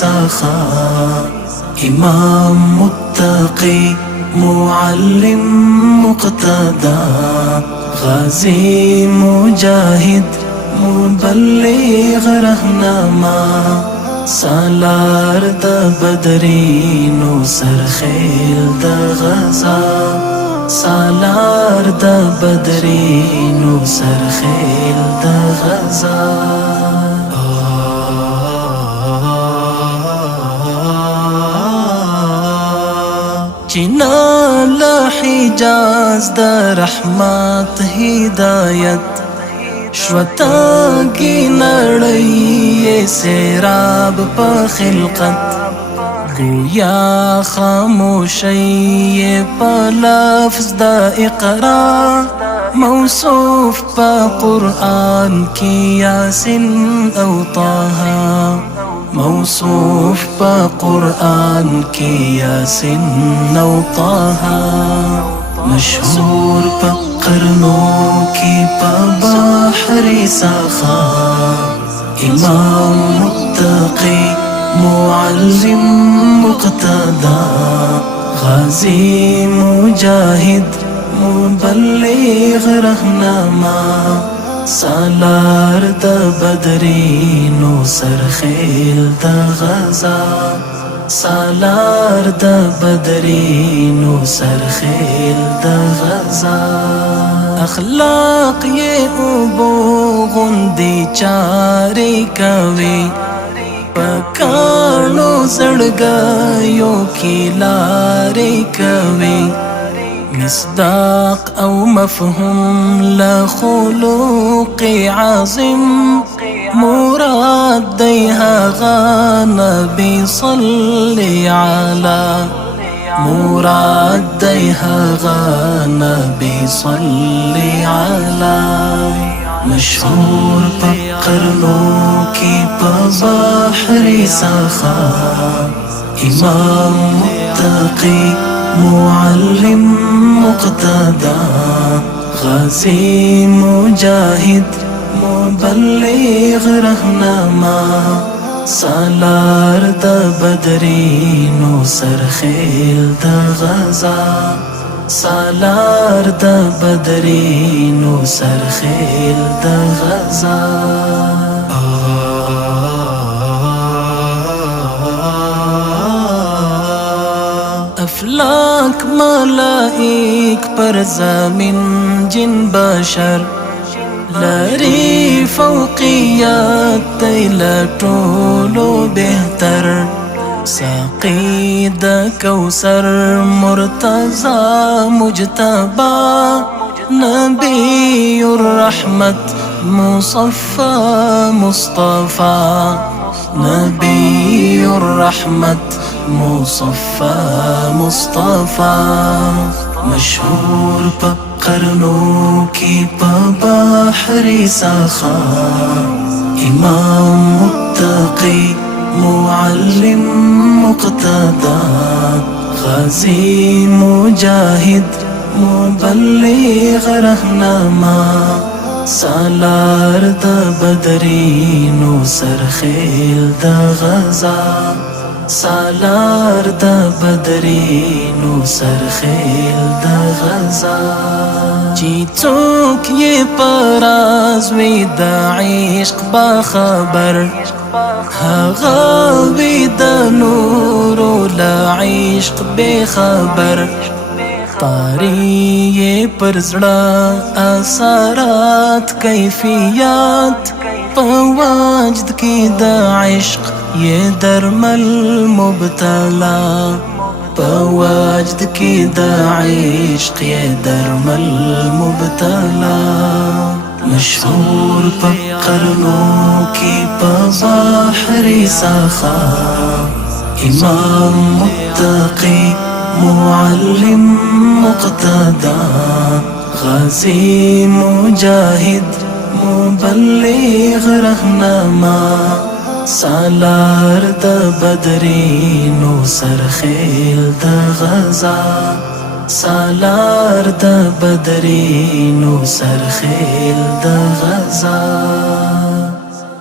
سخا امام متقی معلم مقتدا غازی مجاہد مبلغ رهنما سالار د بدرینو سرخیل د غزا سالار د بدرینو سرخیل د غزا چنا لحجاز د رحمت هدایت شوتاگی نڑی سیراب پا خلقت گویا خاموشی پا لفظ دا اقرا موصوف پا قرآن کی یاسین او طاہا موصوف پا قرآن کی یاسین او طاہا مشہور پا قرنوں کی پا بحر سخا امام متقی معلم مقتدا غازی مجاہد مبلغ رهنما سالار د بدرینو سرخیل د غزا سالار د بدرینو سرخیل د غزا اخلاق یہ اوبو غندی چاری کوي پکانو زړګیو کی لارې کوي مصداق او مفهوم لخلوق عظیم مراد دی هغه نبی صلی علی مراد دی هغه نبی صلی علی مشهور پا قرنوں کی پا بحر سخا امام متقی معلم مقتدا غازی مجاہد مبلغ رهنما سالار د بدرینو سرخیل د غزا سالار د بدرینو سرخیل د غزا افلاک ملائک پر زمین جن بشر لری فوقیات دی لطولو بہتر ساقی دا کوثر مرتضی مجتبا نبی الرحمت مصفى مصطفى نبی الرحمت مصفى مصطفى مشهور پا قرنوں کی پا بحر سخا امام متقی معلم مقتدا غازی مجاہد مبلغ رهنما سالار د بدرینو سرخیل د غزا سالار د بدرینو سرخیل د غزا چی څوک یې پراز وی د عشق باخبر هغه وی د نورو له عشق بخبر طاری پر زړه اثرات کیفیات په وجد کې د عشق یہ درمل مبتلا په وجد کې د عشق یہ درمل مبتلا مشهور په قرنوں کی په بحر سخا امام متقی معلم مقتدا غازی مجاہد مبلغ رهنما سالار د بدرینو سرخیل د غزا سالار د بدرینو سرخیل د غزا